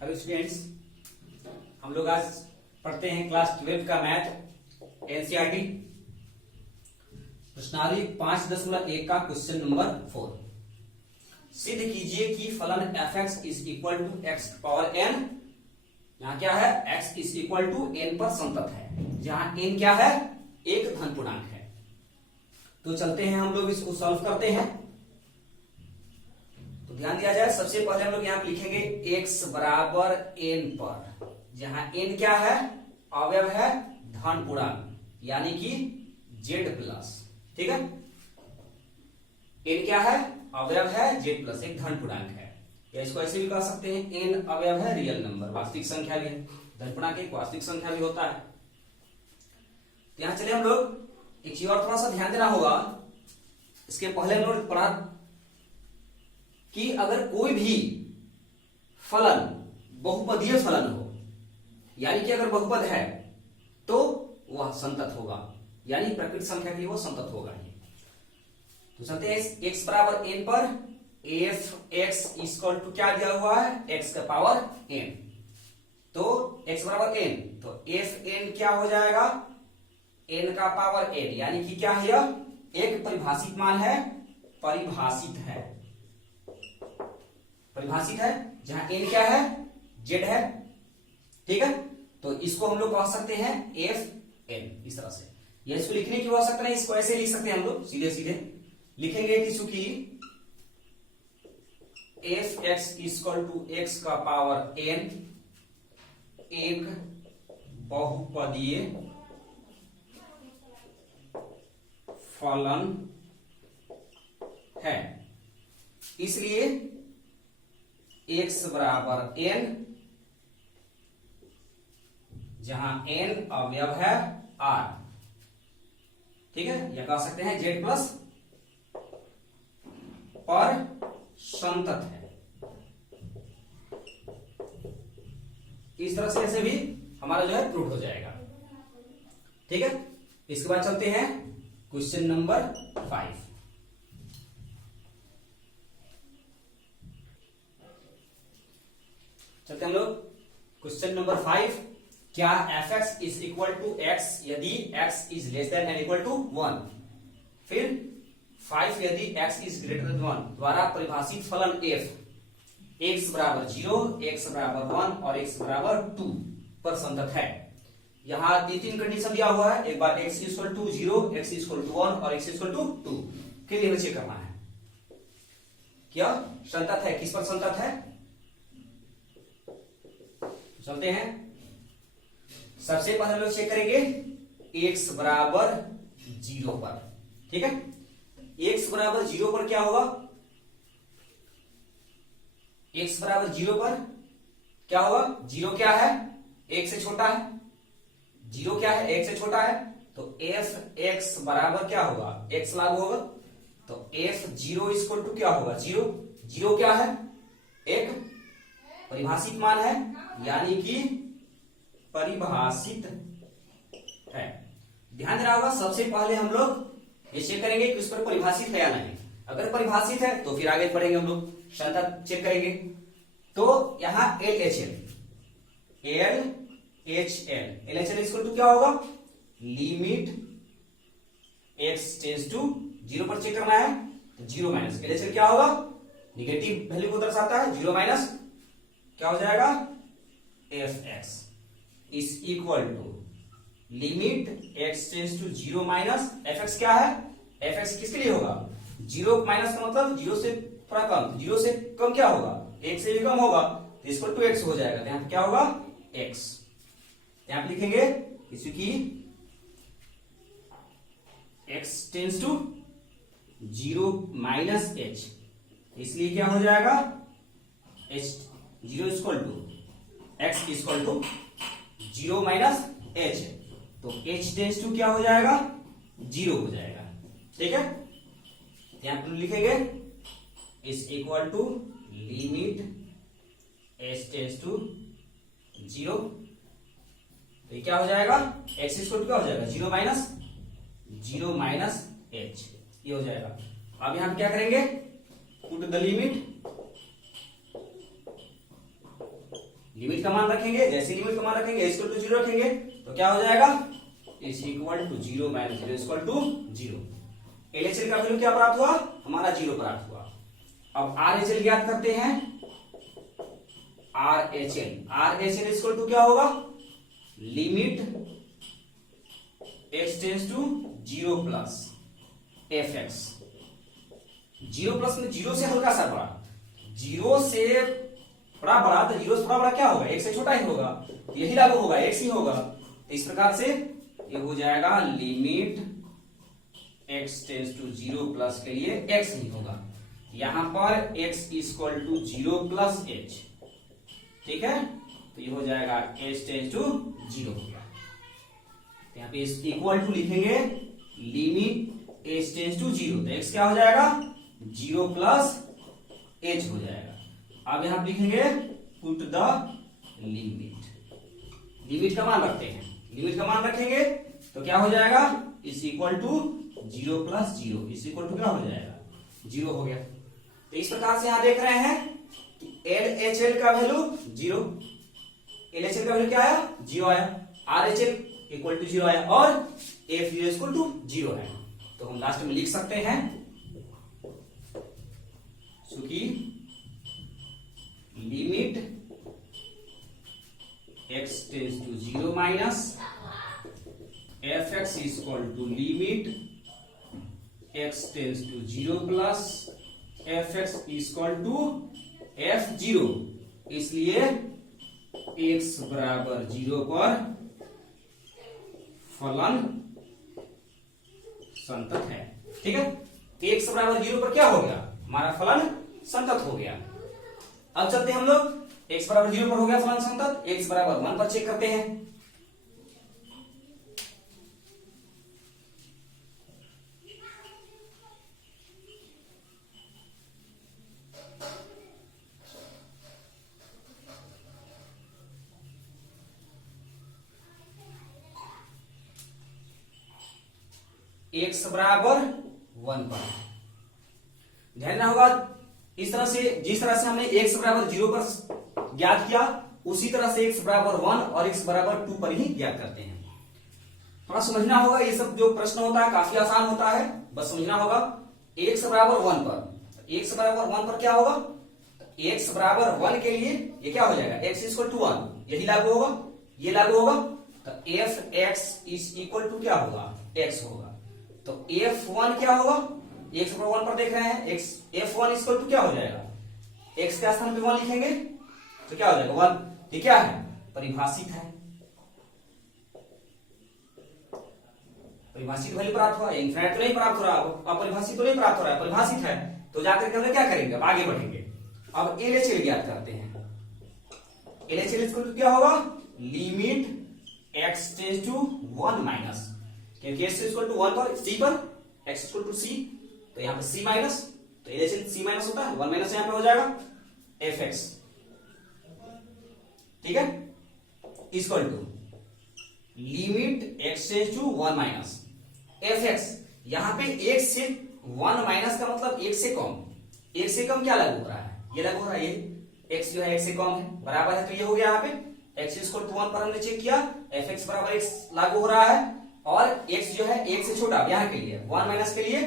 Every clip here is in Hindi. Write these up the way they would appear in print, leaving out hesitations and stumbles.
हेलो स्टूडेंट्स, हम लोग आज पढ़ते हैं क्लास 12 का मैथ एनसीईआरटी प्रश्नावली 5.1 का क्वेश्चन नंबर 4। सिद्ध कीजिए कि फलन f(x) is equal to x power n। यहाँ क्या है? x is equal to n पर संतत है, जहां n क्या है? एक धन पूर्णांक है। तो चलते हैं, हम लोग इसको सॉल्व करते हैं। तो ध्यान दिया जाए, सबसे पहले हम लोग यहाँ पे लिखेंगे x बराबर n पर, जहां n क्या है? अवयव है धन पूर्णांक, यानी कि z प्लस। ठीक है, n क्या है? अवयव है z प्लस, एक धन पूर्णांक है। या इसको ऐसे भी कह सकते हैं, n अवयव है रियल नंबर, वास्तविक संख्या भी है। धन पूर्णांक एक वास्तविक संख्या भी होता है। तो यहां चले हम लोग एक चीज और थोड़ा सा ध्यान देना होगा। इसके पहले हम लोग पढ़ा कि अगर कोई भी फलन बहुपदीय फलन हो, यानी कि अगर बहुपद है तो वह संतत होगा, यानी प्रकृत संख्या के लिए वह संतत होगा ही। तो चलते हैं x बराबर n पर f(x) इक्वल टू क्या दिया हुआ है? x का पावर n। तो x बराबर n, तो fn क्या हो जाएगा? n का पावर n, यानी कि क्या है? यह एक परिभाषित मान है, परिभाषित है, परिभाषित है, जहां n क्या है? z है। ठीक है, तो इसको हम लोग कह सकते हैं fn, इस तरह से। या इसको लिखने की आवश्यकता नहीं, इसको ऐसे लिख सकते हैं हम लोग, सीधे सीधे लिखेंगे कि चूंकि f(x) इक्वल टू x का पावर n एक बहुपदीय फलन है, इसलिए x बराबर n, जहां n अवयव है r। ठीक है, या कह सकते हैं z प्लस पर संतत है। इस तरह से ऐसे भी हमारा जो है प्रूफ हो जाएगा। ठीक है, इसके बाद चलते हैं क्वेश्चन नंबर 5। चलते हम लोग क्वेश्चन नंबर 5। क्या f(x) is equal to x यदि x is less than and equal to 1, फिर 5 यदि x इज ग्रेटर देन 1 द्वारा परिभाषित फलन f x बराबर 0, x बराबर 1 और x बराबर 2 पर संतत है। यहां तीन कंडीशन दिया हुआ है। एक बार x equal to 0, x equal to 1 और x इक्वल टू 2 के लिए चेक करना है क्या संतत है, किस पर संतत है। चलते हैं, सबसे पहले हम लोग चेक करेंगे x बराबर 0 पर। ठीक है, x बराबर 0 पर क्या होगा? x बराबर 0 पर क्या होगा? 0 क्या है? 1 से छोटा है। 0 क्या है? 1 से छोटा है। तो f(x) बराबर क्या होगा? x लागू होगा। तो f(0) इक्वल टू क्या होगा? 0। 0 क्या है? एक परिभाषित मान है, यानी कि परिभाषित है। ध्यान देना होगा, सबसे पहले हम लोग ये चेक करेंगे कि उस पर परिभाषित है या नहीं। अगर परिभाषित है तो फिर आगे बढ़ेंगे, हम लोग संतत चेक करेंगे। तो यहां LHL इक्वल टू क्या होगा? लिमिट x टेंड्स टू 0 पर चेक करना है। तो 0 माइनस LHL क्या होगा? निगेटिव वैल्यू को दर्शाता है। 0 माइनस क्या हो जाएगा? f(x) is equal to limit x tends to 0 minus f(x) क्या है? f(x) किसके लिए होगा? 0 माइनस का मतलब 0 से थोड़ा कम, 0 से कम क्या होगा? 1 से भी कम होगा, तो इक्वल टू x हो जाएगा। यहां पे क्या होगा? x। यहां पे लिखेंगे क्योंकि x tends to 0 minus h, इसलिए क्या हो जाएगा? h 0 equal to x equal to 0 minus h। तो h टेंड्स टू क्या हो जाएगा? 0 हो जाएगा। ठीक है, यहां पर लिखेंगे is equal to limit h tends to 0। तो ये क्या हो जाएगा? x इक्वल टू क्या हो जाएगा? 0 माइनस h, ये हो जाएगा। अब यहां पे क्या करेंगे? पुट द लिमिट लिमिट का मान रखेंगे, जैसे लिमिट का मान रखेंगे एच इक्वल टू 0 रखेंगे तो क्या हो जाएगा, H equal to 0 minus 0 equal to 0। LHL का वैल्यू क्या प्राप्त हुआ, हमारा 0 प्राप्त हुआ। अब आरएचएल ज्ञात करते हैं। आरएचएल इक्वल टू क्या होगा, limit x tends to 0 plus F X. 0 plus में 0 से हल्का सा बड़ा, 0 से थोड़ा बड़ा तो 0 से थोड़ा बड़ा क्या होगा, 1 से छोटा ही होगा, यही लागू होगा, x ही होगा। तो इस प्रकार से ये हो जाएगा limit x tends to 0 plus के लिए x ही होगा, यहां पर x equal to 0 plus h। ठीक है, तो ये हो जाएगा h टेंड्स टू 0 हो गया। तो यहाँ पे इक्वल टू लिखेंगे लिमिट h टेंड्स टू 0, तो x क्या हो जाएगा 0 प्लस h हो जाएगा। अब यहां लिखेंगे पुट द लिमिट का मान रखते हैं, लिमिट का मान रखेंगे तो क्या हो जाएगा, इस इक्वल टू 0 प्लस 0 इस इक्वल टू क्या हो जाएगा 0 हो गया। तो इस प्रकार से यहां देख रहे हैं कि एलएचएल का वैल्यू 0, एलएचएल का वैल्यू क्या आया 0 आया, आरएचएल इक्वल टू 0 आया और एफ इक्वल टू 0 है। तो हम लास्ट में लिख सकते हैं चूंकि limit x tends to 0 minus F X equal to limit x tends to 0 plus F X equal to f0, इसलिए x बराबर 0 पर फलन संतत है। ठीक है, x बराबर 0 पर क्या हो गया, हमारा फलन संतत हो गया। अब चलते हैं हम लोग, x बराबर 0 पर हो गया फलन संतत, x बराबर 1 पर चेक करते हैं। x बराबर 1 पर ध्यान देना होगा, इस तरह से जिस तरह से हमने x बराबर 0 पर ज्ञात किया उसी तरह से x बराबर 1 और x बराबर 2 पर ही ज्ञात करते हैं। थोड़ा समझना होगा, ये सब जो प्रश्न होता है काफी आसान होता है, बस समझना होगा। x बराबर 1 पर, x बराबर 1 पर क्या होगा, x बराबर 1 के लिए ये क्या हो जाएगा, x इक्वल टू 1, यही लागू होगा, ये लागू होगा, तो F X is equal to क्या होगा, x होगा। तो f1 क्या होगा, x बराबर 1 पर देख रहे हैं, x f1 इक्वल टू क्या हो जाएगा, x के स्थान पे 1 लिखेंगे तो क्या हो जाएगा 1। ये क्या है, परिभाषित है, परिभाषित वैल्यू प्राप्त हुआ, इनफिनिट तो नहीं प्राप्त हो रहा, अपरिभाषित तो नहीं प्राप्त हो रहा है, परिभाषित है। तो जाकर के हम क्या करेंगे, अब आगे बढ़ेंगे। अब एलएचएल ज्ञात करते हैं। एलएचएल इक्वल टू क्या होगा, limit x tends to 1 minus, क्योंकि x इक्वल टू 1 पर c पर x इक्वल टू c, तो यहाँ पे c माइनस, तो एलएचएल c माइनस होता है, 1 माइनस यहाँ पे हो जाएगा एफ एक्स। ठीक है, equal to limit x tends to 1 minus F X. यहां पे 1 से 1 माइनस का मतलब 1 से कम, 1 से कम क्या लागू हो रहा है, ये लागू हो रहा है, ये x जो है 1 से कम है, बराबर है, तो ये हो गया यहाँ पे x इक्वल टू 1 पर हमने चेक किया, एफ एक्स बराबर x लागू हो रहा है, और x जो है 1 से छोटा, यहाँ के लिए 1 माइनस के लिए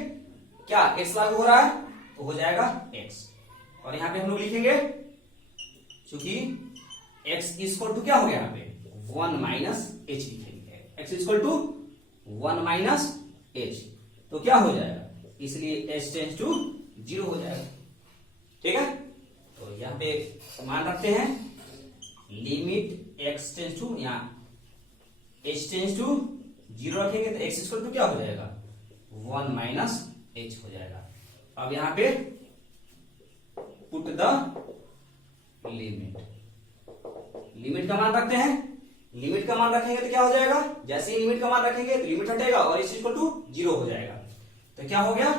क्या x लागू हो रहा है, तो हो जाएगा x। और यहाँ पे हम लोग लिखेंगे चूंकि x इक्वल टू क्या हो गया, यहाँ पे 1 माइनस h लिखेंगे, x equal to 1 minus h, तो क्या हो जाएगा, इसलिए h टेंड्स टू 0 हो जाएगा। ठीक है, तो यहाँ पे मान रखते हैं लिमिट x टेंड्स टू, यहाँ h टेंड्स टू 0 रखेंगे तो x इक्वल टू क्या हो जाएगा 1 माइनस h हो जाएगा। अब यहाँ पे पुट द लिमिट, लिमिट का मान रखते हैं, लिमिट का मान रखेंगे तो क्या हो जाएगा, जैसे ही लिमिट का मान रखेंगे तो लिमिट हटेगा और इस इक्वल टू 0 हो जाएगा, तो क्या हो गया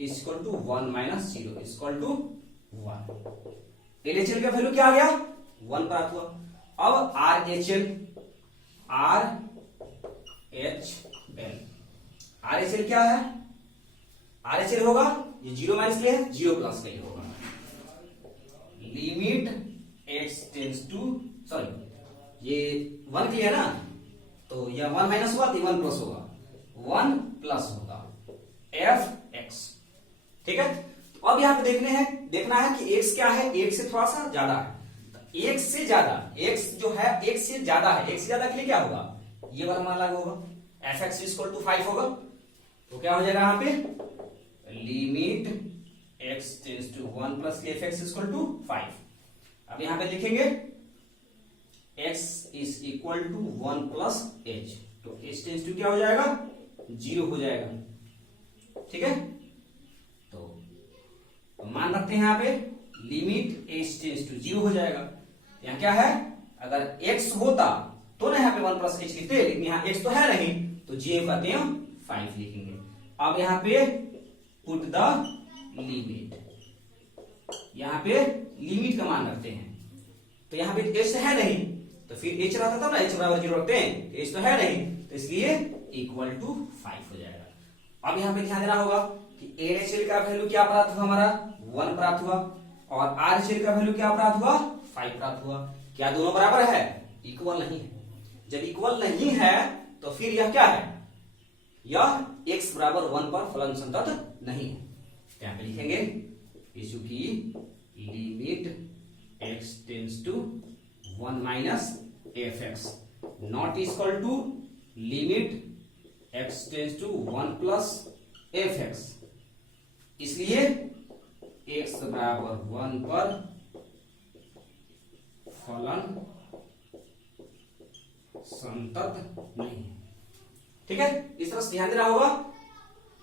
equal to 1 minus 0 equal to 1। LHL का वैल्यू क्या आ गया 1 प्राप्त हुआ। अब आरएचएल, आरएचएल क्या है, आरएचएल होगा ये 0 माइनस के लिए 0 प्लस के लिए होगा, limit x tends to minus होगा तो 1 प्लस होगा, 1 प्लस होगा एफ एक्स। ठीक है, तो अब यहाँ पे देखना है कि एक्स क्या है, एक से थोड़ा सा ज्यादा है। एक से ज्यादा, एक्स जो है एक से ज्यादा है, एक से ज्यादा के लिए क्या होगा, ये वाला मान लागू होगा, एफ एक्स इक्वल टू 5 होगा। तो क्या हो जाएगा यहाँ पे, limit X tends to 1 plus F X equal to 5। अब यहाँ पे लिखेंगे x is equal to 1 plus H, तो h टेंस टू क्या हो जाएगा, 0 हो जाएगा। ठीक है, तो मान रखते हैं यहाँ पे लिमिट h टेंस टू 0 हो जाएगा। यहाँ क्या है, अगर x होता तो ना यहाँ पे 1 प्लस एच लिखते, लेकिन यहाँ x तो है नहीं, तो जी कहते हैं 5 लिखेंगे। अब यहाँ पे पुट द लिमिट, यहाँ पे लिमिट का मान रखते हैं, तो यहाँ पे h है नहीं, तो फिर h रहता था ना, h बराबर 0 रखते हैं, तो h तो है नहीं, तो इसलिए इक्वल टू 5 हो जाएगा। अब यहाँ पे ध्यान देना होगा कि LHL का वैल्यू क्या प्राप्त हुआ, हमारा 1 प्राप्त हुआ, और RHL का वैल्यू क्या प्राप्त हुआ, 5 प्राप्त हुआ। क्या दोनों बराबर है, इक्वल नहीं है। जब इक्वल नहीं है तो फिर यह क्या है, यह x बराबर 1 पर फलन संतत नहीं है। यहाँ पे लिखेंगे चूंकि limit x tends to 1 minus F X not equal to limit x tends to 1 plus F X, इसलिए x बराबर 1 पर फलन संतत नहीं है। ठीक है, इस तरह से ध्यान देना होगा।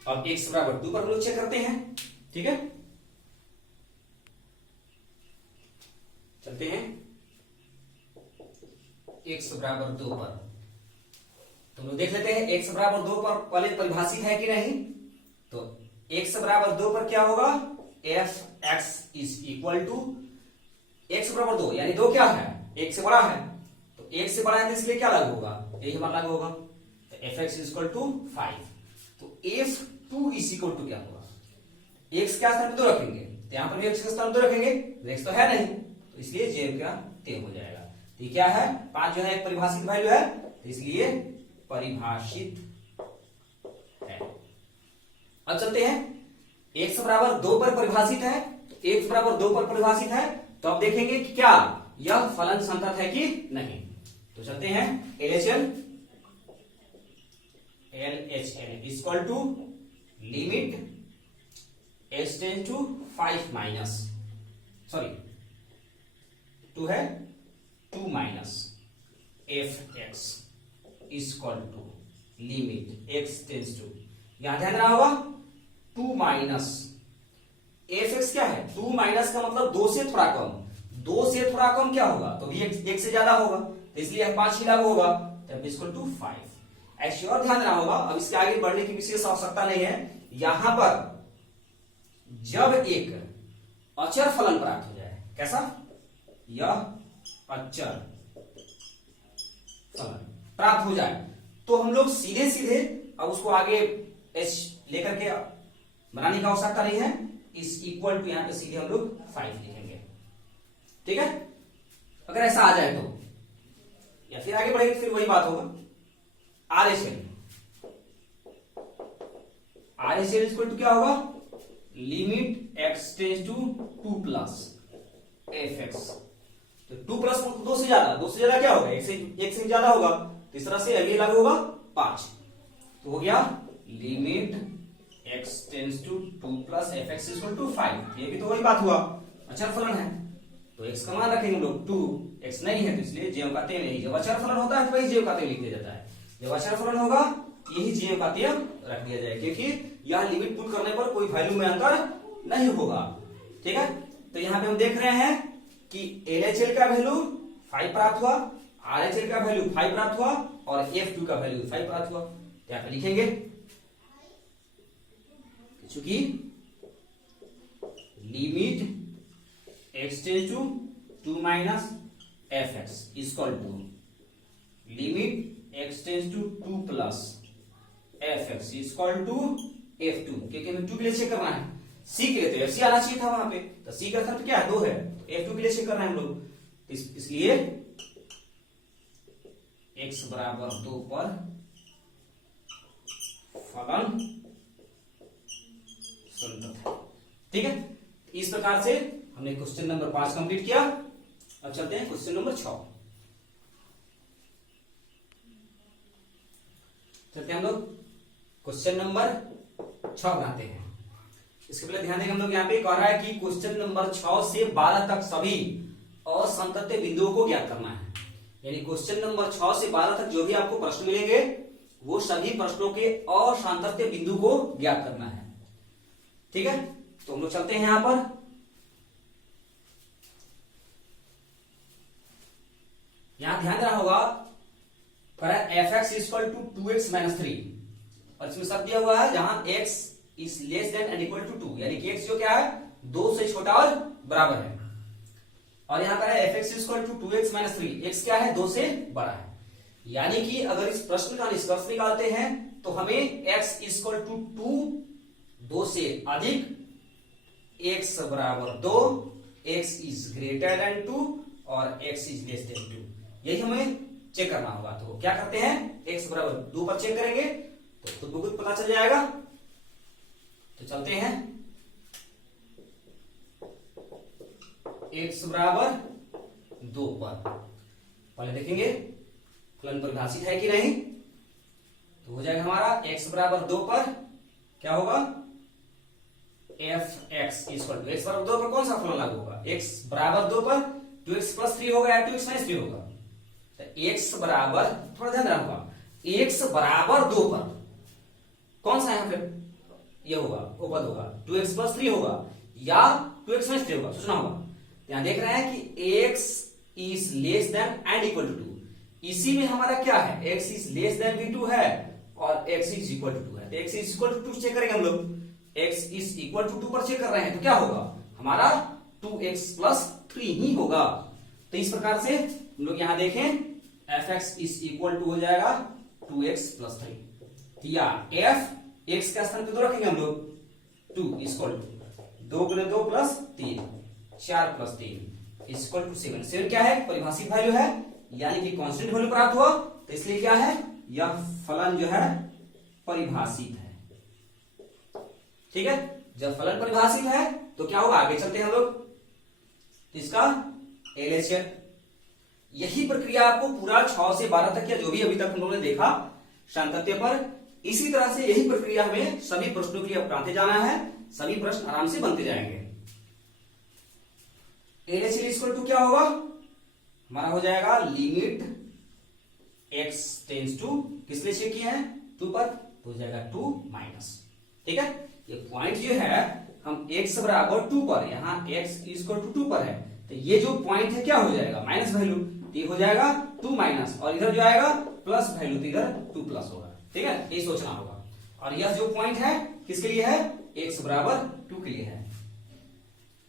अब x बराबर 2 पर हम लोग चेक करते हैं। ठीक है, चलते हैं x बराबर 2 पर, तो लोग देख लेते हैं x बराबर 2 पर पहले परिभाषित है कि नहीं। तो x बराबर 2 पर क्या होगा, F X is equal to x बराबर 2 यानी 2 क्या है, 1 से बड़ा है, तो 1 से बड़ा है तो इसलिए क्या लागू होगा, यही मान लागू होगा, तो F X is equal to 5। तो F two is equal to क्या होगा, x क्या स्थान पे 2 रखेंगे, तो यहाँ पर भी x का स्थान 2 रखेंगे, तो x तो है नहीं, तो इसलिए जेब का ते हो जाएगा। तो क्या है, 5 जो है एक परिभाषित वैल्यू है, तो इसलिए परिभाषित है। अब चलते हैं, x बराबर 2 पर परिभाषित है, तो x बराबर 2 पर परिभाषित है, तो अब देखेंगे कि क्या यह फलन संतत है कि नहीं। तो चलते हैं LHL equal to limit h tends to 5 minus, sorry 2 है 2 minus F X equal to limit x tends to, यहां ध्यान रहा होगा 2 माइनस एफ एक्स क्या है, 2 माइनस का मतलब 2 से थोड़ा कम, 2 से थोड़ा कम क्या होगा, तो भी 1 से ज्यादा होगा, तो इसलिए 5 ही लागू होगा, तब इक्वल टू 5। ऐसे और ध्यान रहा होगा। अब इसके आगे बढ़ने की विशेष आवश्यकता नहीं है। यहां पर जब एक अचर फलन प्राप्त हो जाए, कैसा, यह अचर फलन प्राप्त हो जाए, तो हम लोग सीधे सीधे अब उसको आगे h लेकर के बनाने की आवश्यकता नहीं है, इस इक्वल टू यहां पे सीधे हम लोग 5 लिखेंगे। ठीक है, अगर ऐसा आ जाए तो, या फिर आगे बढ़ेंगे फिर वही बात होगा। RHL इक्वल टू क्या होगा, limit x tends to 2 plus F X, तो 2 प्लस 2 से ज्यादा, 2 से ज्यादा क्या होगा, 1 से ज्यादा होगा, तो इस तरह से अगले लागू होगा 5, तो हो गया limit x tends to 2 plus F X equal to 5। ये भी तो वही बात हुआ, अचर फलन है, तो x का मान रखेंगे हम लोग 2, x नहीं है तो इसलिए जेव का तेल, यही जब अचर फलन होता है तो वही जेव का तेल लिख दिया जाता है, जब अचर फलन होगा यही जेव का तेल रख दिया जाए, क्योंकि यह लिमिट पुट करने पर कोई वैल्यू में अंतर नहीं होगा। ठीक है, तो यहाँ पे हम देख रहे हैं कि LHL का वैल्यू 5 प्राप्त हुआ, RHL का वैल्यू 5 प्राप्त हुआ, और F2 का वैल्यू 5 प्राप्त हुआ। तो यहाँ पे लिखेंगे चूंकि limit x tends to 2 minus F X equal to limit x tends to 2 plus F X equal to F2, क्योंकि हमें 2 के लिए चेक करना है, C के लिए तो FC आना चाहिए था वहां पे, तो C का अर्थ क्या है, 2 है, तो F2 के लिए चेक करना है हम लोग, इसलिए x बराबर 2 पर फलन संतत है। ठीक है, इस प्रकार से हमने क्वेश्चन नंबर 5 कंप्लीट किया। अब चलते हैं क्वेश्चन नंबर 6। चलते हैं हम लोग क्वेश्चन नंबर 6 बनाते हैं। इसके पहले ध्यान देंगे, हम लोग यहाँ पे कह रहा है कि क्वेश्चन नंबर 6 से 12 तक सभी असंतत्य बिंदुओं को ज्ञात करना है। यानी क्वेश्चन नंबर 6 से 12 तक जो भी आपको प्रश्न मिलेंगे वो सभी प्रश्नों के असांतत्य बिंदु को ज्ञात करना है। ठीक है, तो हम लोग चलते हैं यहां पर। यहां ध्यान देना होगा, fx equal to 2x minus 3, और इसमें सब दिया हुआ है जहां x is less than and equal to 2, यानी कि x जो क्या है 2 से छोटा और बराबर है। और यहां पर है fx equal to 2x minus 3, x क्या है 2 से बड़ा है। यानी कि अगर इस प्रश्न का निष्कर्ष निकालते हैं तो हमें x इक्वल टू 2 से अधिक, x बराबर 2, x इज ग्रेटर देन 2 और x इज लेस देन 2, यही हमें चेक करना होगा। तो क्या करते हैं, x बराबर 2 पर चेक करेंगे तो खुद ब खुद पता चल जाएगा। तो चलते हैं, x बराबर 2 पर पहले देखेंगे फलन परिभाषित है कि नहीं। तो हो जाएगा हमारा x बराबर 2 पर क्या होगा, fx इक्वल टू x बराबर 2 पर कौन सा फलन लागू होगा, x बराबर 2 पर 2x प्लस 3 होगा या 2x माइनस 3 होगा। तो x बराबर, थोड़ा ध्यान देना होगा, x बराबर 2 पर कौन सा यहाँ पे ये होगा, वो पद होगा 2x प्लस 3 होगा या 2x माइनस 3 होगा, सोचना होगा। यहां देख रहे हैं कि x is less than and equal to 2, इसी में हमारा क्या है, x is less then v2 है और x इज इक्वल टू 2 है। तो x is equal to 2 check करेंगे हम लोग, x इज इक्वल टू 2 पर चेक कर रहे हैं तो क्या होगा हमारा 2x प्लस 3 ही होगा। तो इस प्रकार से हम लोग यहां देखें fx इज इक्वल टू हो जाएगा 2x प्लस 3, या f x के स्थान पे 2 रखेंगे हम लोग, 2 इक्वल टू 2 गुणे 2 प्लस 3, 4 प्लस 3 इक्वल टू 7। 7 क्या है, परिभाषित वैल्यू है, यानी कि कांस्टेंट वैल्यू प्राप्त हुआ। तो इसलिए क्या है, यह फलन जो है परिभाषित है। ठीक है, जब फलन परिभाषित है तो क्या होगा, आगे चलते हैं हम लोग इसका LHS। यही प्रक्रिया आपको पूरा 6 से 12 तक या जो भी अभी तक हम लोगों ने देखा सातत्य पर, इसी तरह से यही प्रक्रिया हमें सभी प्रश्नों के लिए अपनाते जाना है, सभी प्रश्न आराम से बनते जाएंगे। LHS इक्वल टू क्या होगा हमारा, हो जाएगा लिमिट x टेंस टू, किस लिए चेक किए हैं 2 पर, तो हो जाएगा 2 माइनस। ठीक है, ये पॉइंट जो है हम x बराबर 2 पर, यहाँ x इक्वल टू 2 पर है, तो ये जो पॉइंट है क्या हो जाएगा माइनस वैल्यू, तो ये हो जाएगा 2 माइनस, और इधर जो आएगा प्लस वैल्यू, तो इधर 2 प्लस होगा। ठीक है, ये सोचना होगा। और यह जो पॉइंट है किसके लिए है, x बराबर 2 के लिए है।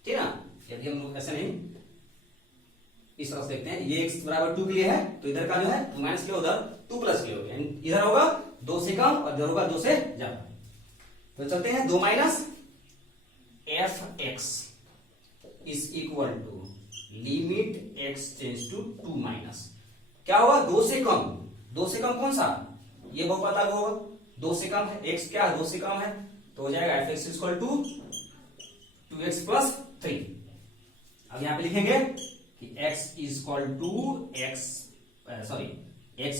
ठीक है ना, यदि हम लोग ऐसे नहीं इस तरह से देखते हैं, ये x बराबर 2 के लिए है तो इधर का जो है 2 माइनस के उधर 2 प्लस के होगा, यानी इधर होगा 2 से कम और इधर होगा 2 से ज्यादा। तो चलते हैं 2 minus fx is equal to limit x tends to 2 minus, क्या होगा 2 से कम, 2 से कम कौन सा, ये बहुपद लागू होगा, 2 से कम है, x क्या है 2 से कम है, तो हो जाएगा fx equal to 2x plus 3। अब यहां पे लिखेंगे कि x equal to x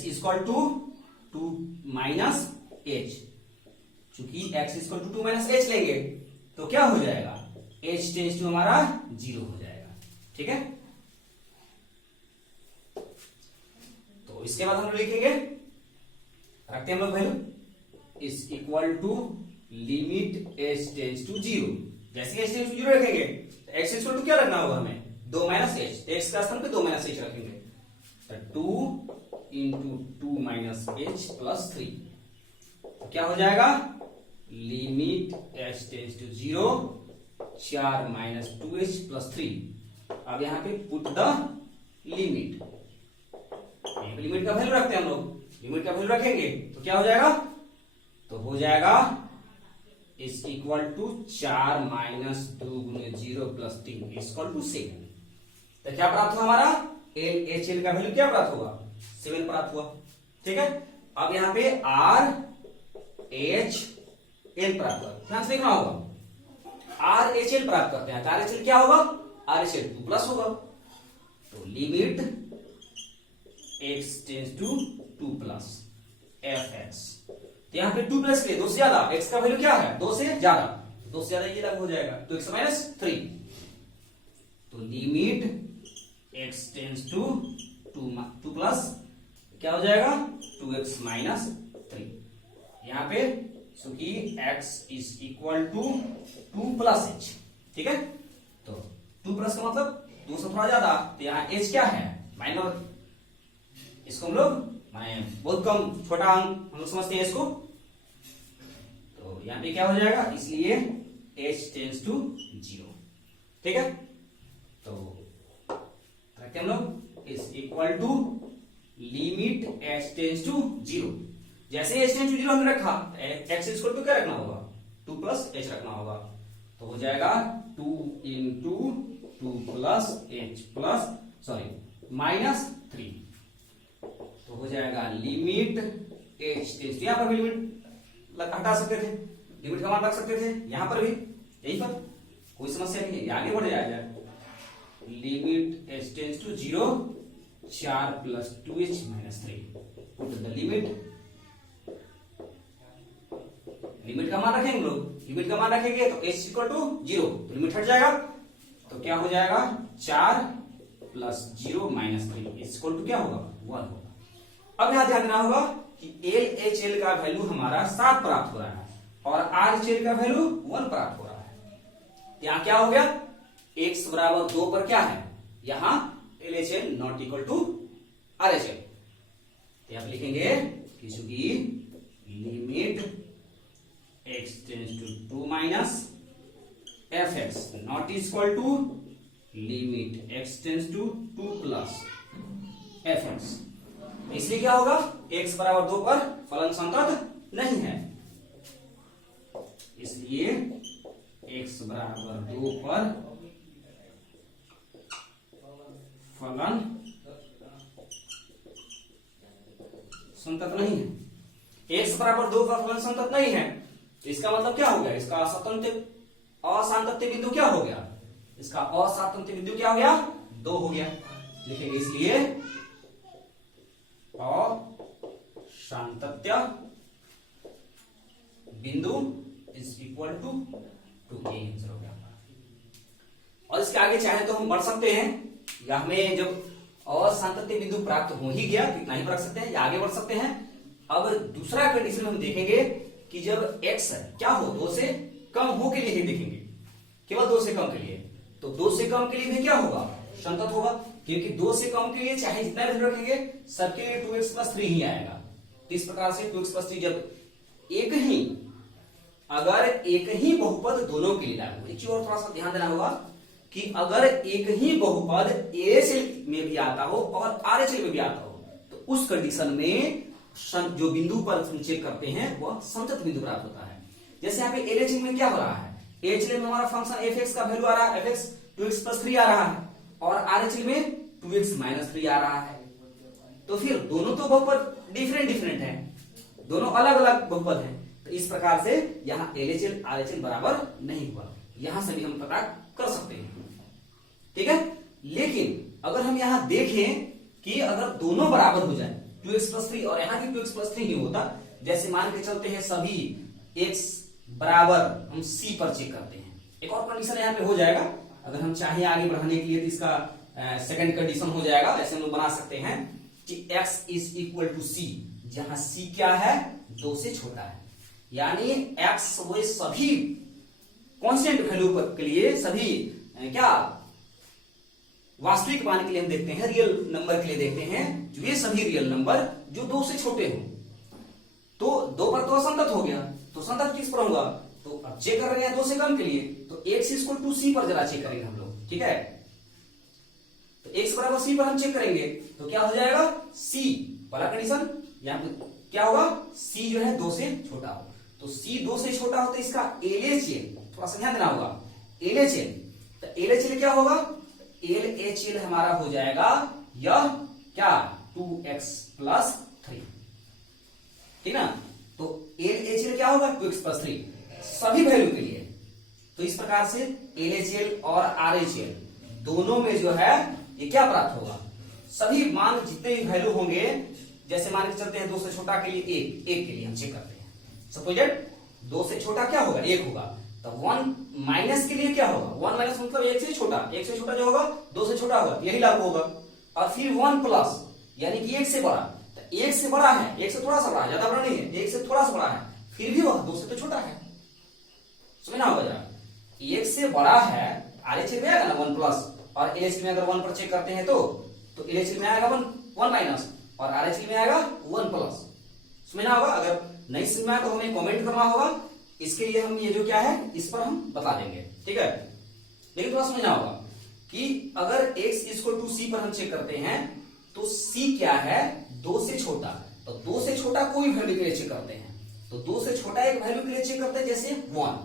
equal to 2 minus h, चूंकि x equal to 2 minus h लेंगे तो क्या हो जाएगा, h टेंस टू हमारा 0 हो जाएगा। ठीक है, तो इसके बाद हम लोग लिखेंगे, रखते हैं हम लोग value is equal to limit h tends to 0। जैसे h टेंस टू 0 रखेंगे तो x इक्वल टू क्या रखना होगा हमें, 2 माइनस h, x का स्थान पे 2 माइनस h रखेंगे, तो 2 इंटू 2 माइनस h प्लस 3, तो क्या हो जाएगा limit h tends to 0, 4 minus 2h plus 3। अब यहाँ पे पुट द लिमिट, लिमिट का वैल्यू रखते हैं हम लोग, लिमिट का वैल्यू रखेंगे तो क्या हो जाएगा, तो हो जाएगा इज इक्वल टू 4 माइनस 2 गुने 0 प्लस 3 इक्वल टू 7। तो क्या प्राप्त हुआ हमारा, LHS का वैल्यू क्या प्राप्त होगा, 7 प्राप्त हुआ। ठीक है, अब यहाँ पे R एच एल प्राप्त कर, ध्यान से देखना होगा। आर एच एल प्राप्त करते हैं तो आर एच एल क्या होगा, आर एच एल 2 प्लस होगा। तो limit x tends to 2 plus F X, तो यहाँ पे 2 प्लस के लिए 2 से ज्यादा, x का वैल्यू क्या है 2 से ज्यादा, 2 से ज्यादा ये लागू हो जाएगा, तो x माइनस 3। तो limit x tends to 2 plus क्या हो जाएगा 2x माइनस 3। यहाँ पे क्योंकि x is equal to 2 plus h, ठीक है। तो 2 प्लस का मतलब 2 से थोड़ा ज्यादा, तो यहाँ h क्या है माइनर, इसको हम लोग माने बहुत कम छोटा अंक हम लोग समझते हैं इसको। तो यहाँ पे क्या हो जाएगा, इसलिए h टेंस टू 0, ठीक है। तो रखते हम लोग is equal to limit h tends to 0। जैसे h टेंस टू 0 हमने रखा, x इक्वल टू क्या रखना होगा 2 प्लस h रखना होगा, तो हो जाएगा 2 into 2 plus h plus sorry minus 3। तो हो जाएगा लिमिट h टेंस टू, यहाँ पर भी लिमिट हटा सकते थे, लिमिट का मान रख सकते थे, यहाँ पर भी यही पर कोई समस्या नहीं है, आगे बढ़ जाएगा। Limit h tends to 0 4 plus 2h minus 3, put the limit, limit का मान रखेंगे लोग, लिमिट का मान रखेंगे तो h इक्वल टू 0, तो लिमिट हट जाएगा, तो क्या हो जाएगा 4 प्लस 0 माइनस 3 इक्वल टू क्या होगा 1 होगा। अब यहां ध्यान देना होगा कि एल एच एल का वैल्यू हमारा 7 प्राप्त हो रहा है और आर एच एल का वैल्यू 1 प्राप्त हो रहा है। यहाँ क्या हो गया, x बराबर 2 पर क्या है, यहाँ L H L not equal to R H L. आप लिखेंगे कि चूंकि limit x tends to 2 minus F X not equal to limit x tends to 2 plus F X, इसलिए क्या होगा x बराबर 2 पर फलन संतत नहीं है, इसलिए x बराबर 2 पर फलन संतत नहीं है। x बराबर 2 पर फलन संतत नहीं है, इसका मतलब क्या हो गया, इसका असांतत्य बिंदु क्या हो गया, इसका असांतत्य बिंदु क्या हो गया 2 हो गया, लिखेंगे इसलिए असांतत्य बिंदु इज इक्वल टू 2 ये आंसर हो गया। और इसके आगे चाहे तो हम बढ़ सकते हैं, या हमें जब असांतत्य बिंदु प्राप्त हो ही गया इतना ही रख सकते हैं या आगे बढ़ सकते हैं। अब दूसरा कंडीशन हम देखेंगे कि जब x क्या हो 2 से कम हो के लिए ही देखेंगे, केवल 2 से कम के लिए, तो 2 से कम के लिए भी क्या होगा संतत होगा, क्योंकि 2 से कम के लिए चाहे जितना वैल्यू रखेंगे सबके लिए 2x प्लस 3 ही आएगा। तो इस प्रकार से 2x प्लस 3 जब अगर एक ही बहुपद दोनों के लिए लागू, एक चीज और थोड़ा सा ध्यान देना होगा कि अगर एक ही बहुपद एएचएल में भी आता हो और आरएचएल में भी आता हो, तो उस कंडीशन में जो बिंदु पर हम चेक करते हैं वह संतत बिंदु प्राप्त होता है। जैसे यहाँ पे एलएचएल में क्या हो रहा है, एएचएल में हमारा फंक्शन एफ एक्स का वैल्यू आ रहा है, एफ एक्स 2x प्लस 3 आ रहा है, और आरएचएल में 2x माइनस 3 आ रहा है। तो फिर दोनों तो बहुपद डिफरेंट है, दोनों अलग अलग बहुपद हैं, तो इस प्रकार से यहाँ एलएचएल आरएचएल बराबर नहीं हुआ, यहां से भी हम पता कर सकते हैं, ठीक है। लेकिन अगर हम यहां देखें कि अगर दोनों बराबर हो जाए 2x प्लस 3 और यहाँ भी 2x प्लस 3 ही होता, जैसे मान के चलते हैं सभी x बराबर हम c पर चेक करते हैं, एक और कंडीशन यहाँ पे हो जाएगा, अगर हम चाहे आगे बढ़ाने के लिए तो इसका सेकंड कंडीशन हो जाएगा, ऐसे हम लोग बना सकते हैं कि x is equal to c, जहां c क्या है 2 से छोटा है, यानी x वो सभी कांस्टेंट वैल्यू के लिए सभी क्या वास्तविक मान के लिए हम देखते हैं, रियल नंबर के लिए देखते हैं, जो ये सभी रियल नंबर जो 2 से छोटे हो, तो 2 पर तो संतत हो गया, तो संतत किस पर होगा, तो अब चेक कर रहे हैं 2 से कम के लिए, तो x इक्वल टू c पर जरा चेक करेंगे हम लोग, ठीक है। तो x बराबर c पर हम चेक करेंगे तो क्या हो जाएगा c पहला कंडीशन, यहाँ पे क्या होगा c जो है 2 से छोटा हो, तो c 2 से छोटा हो तो इसका LHL थोड़ा सा ध्यान देना होगा, LHL, तो LHL क्या होगा, LHL हमारा हो जाएगा यह क्या 2x प्लस 3, ठीक ना। तो LHL क्या होगा 2x + 3 सभी वैल्यू के लिए। तो इस प्रकार से LHL और RHL दोनों में जो है ये क्या प्राप्त होगा, सभी मान जितने भी वैल्यू होंगे, जैसे मान के चलते हैं 2 से छोटा के लिए एक के लिए हम चेक करते हैं। सपोजेड 2 से छोटा क्या होगा 1 होगा, तो 1 माइनस के लिए क्या होगा 1 माइनस मतलब 1 से छोटा, 1 से छोटा जो होगा 2 से छोटा होगा, यही लागू होगा। और फिर 1 प्लस यानी कि 1 से बड़ा, तो 1 से बड़ा है, 1 से थोड़ा सा बड़ा है, ज्यादा बड़ा नहीं है, 1 से थोड़ा सा बड़ा है, फिर भी वह 2 से तो छोटा है। समझना होगा जरा, 1 से बड़ा है RHL में आएगा ना 1 प्लस, और LHL में अगर 1 पर चेक करते हैं तो LHL में आएगा 1 माइनस और RHL में आएगा 1 प्लस। समझना होगा, अगर नहीं समझ में आए तो हमें कमेंट करना होगा, इसके लिए हम ये जो क्या है इस पर हम बता देंगे, ठीक है। लेकिन थोड़ा समझना होगा कि अगर x = c पर हम चेक करते हैं तो c क्या है 2 से छोटा, तो 2 से छोटा कोई वैल्यू के लिए चेक करते हैं, तो 2 से छोटा एक वैल्यू के लिए चेक करते हैं, जैसे 1,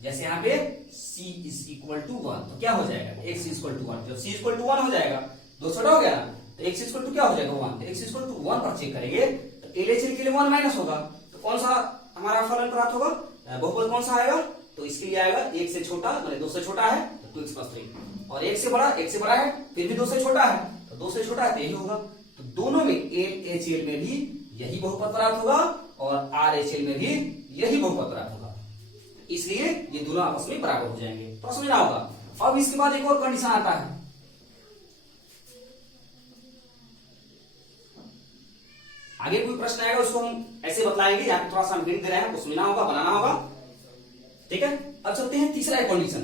जैसे यहाँ पे c = 1, तो क्या हो जाएगा x = 1, जब c = 1 हो जाएगा 2 छोटा हो गया ना, तो x = क्या हो जाएगा 1, तो x = 1 पर चेक करेंगे तो LHL के लिए 1 माइनस होगा, तो कौन सा हमारा फलन प्राप्त होगा, बहुपद कौन सा आएगा, तो इसके लिए आएगा 1 से छोटा मतलब 2 से छोटा है तो 2x + 3, और 1 से बड़ा है फिर भी 2 से छोटा है, तो 2 से छोटा है तो यही होगा। तो दोनों में LHL में भी यही बहुपद प्राप्त होगा और RHL में भी यही बहुपद प्राप्त होगा, इसलिए ये दोनों आपस में बराबर हो जाएंगे। तो समझना होगा। अब इसके बाद एक और कंडीशन आता है, आगे कोई प्रश्न आएगा उसको हम ऐसे बतलाएंगे, यहाँ पे थोड़ा सा हम हिंट दे रहे हैं, समझना होगा, बनाना होगा, ठीक है। अब चलते हैं तीसरा कंडीशन,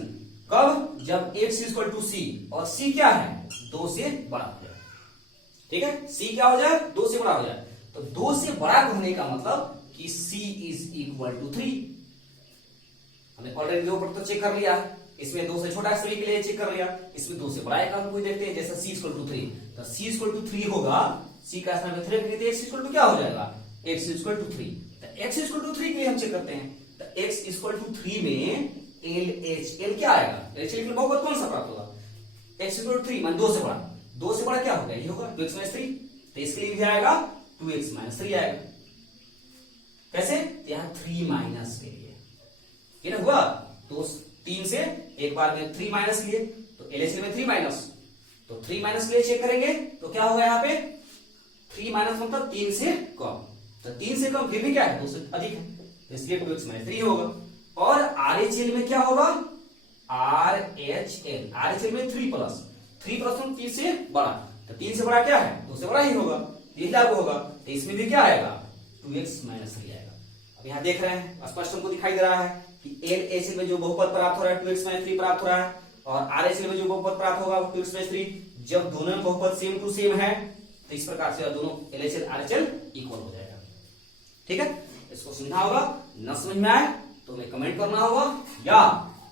कब, जब x = c और c क्या है 2 से बड़ा हो जाए, ठीक है, c क्या हो जाए 2 से बड़ा हो जाए, तो 2 से बड़ा होने का मतलब कि c = 3, हमने ऑलरेडी 2 पर तो चेक कर लिया है, इसमें 2 से छोटा सभी के लिए चेक कर लिया, इसमें 2 से बड़ा एक हम कोई देखते हैं, जैसे c = 3, तो c = 3 होगा, c का स्थान पे 3 रखेंगे तो x = क्या हो जाएगा x = 3, तो x = 3 के लिए हम चेक करते हैं, तो x = 3 में LHL क्या आएगा, LHL के लिए बहुपद कौन सा प्राप्त होगा, x = 3 मान 2 से बड़ा, 2 से बड़ा क्या होगा ये होगा 2x - 3, तो इसके लिए भी आएगा 2x - 3 आएगा, कैसे, यहाँ 3 माइनस के लिए, ये ना हुआ, तो 3 से एक बार में 3 माइनस लिए, तो LHL में 3 माइनस, तो 3 माइनस के लिए चेक करेंगे तो क्या होगा यहाँ पे 3 माइनस मतलब 3 से कम, तो 3 से कम फिर भी क्या है 2 से अधिक है, तो इसलिए 2x - 3 होगा। और RHL में क्या होगा RHL में 3 प्लस 3 से बड़ा, तो 3 से बड़ा क्या है 2 से बड़ा ही होगा, यही लागू होगा, तो इसमें भी क्या आएगा 2x - 3 आएगा। अब यहाँ देख रहे हैं स्पष्ट हमको दिखाई दे रहा है कि LHL में जो बहुपद प्राप्त हो रहा है 2x - 3 प्राप्त हो रहा है, और RHL में जो बहुपद प्राप्त होगा 2x - 3, जब दोनों बहुपद सेम टू सेम है तो इस प्रकार से दोनों LHL RHL इक्वल हो जाएगा, ठीक है। इसको समझना होगा, न समझ में आए तो हमें कमेंट करना होगा, या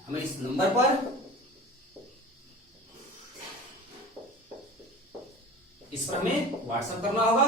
हमें इस नंबर पर हमें व्हाट्सएप करना होगा,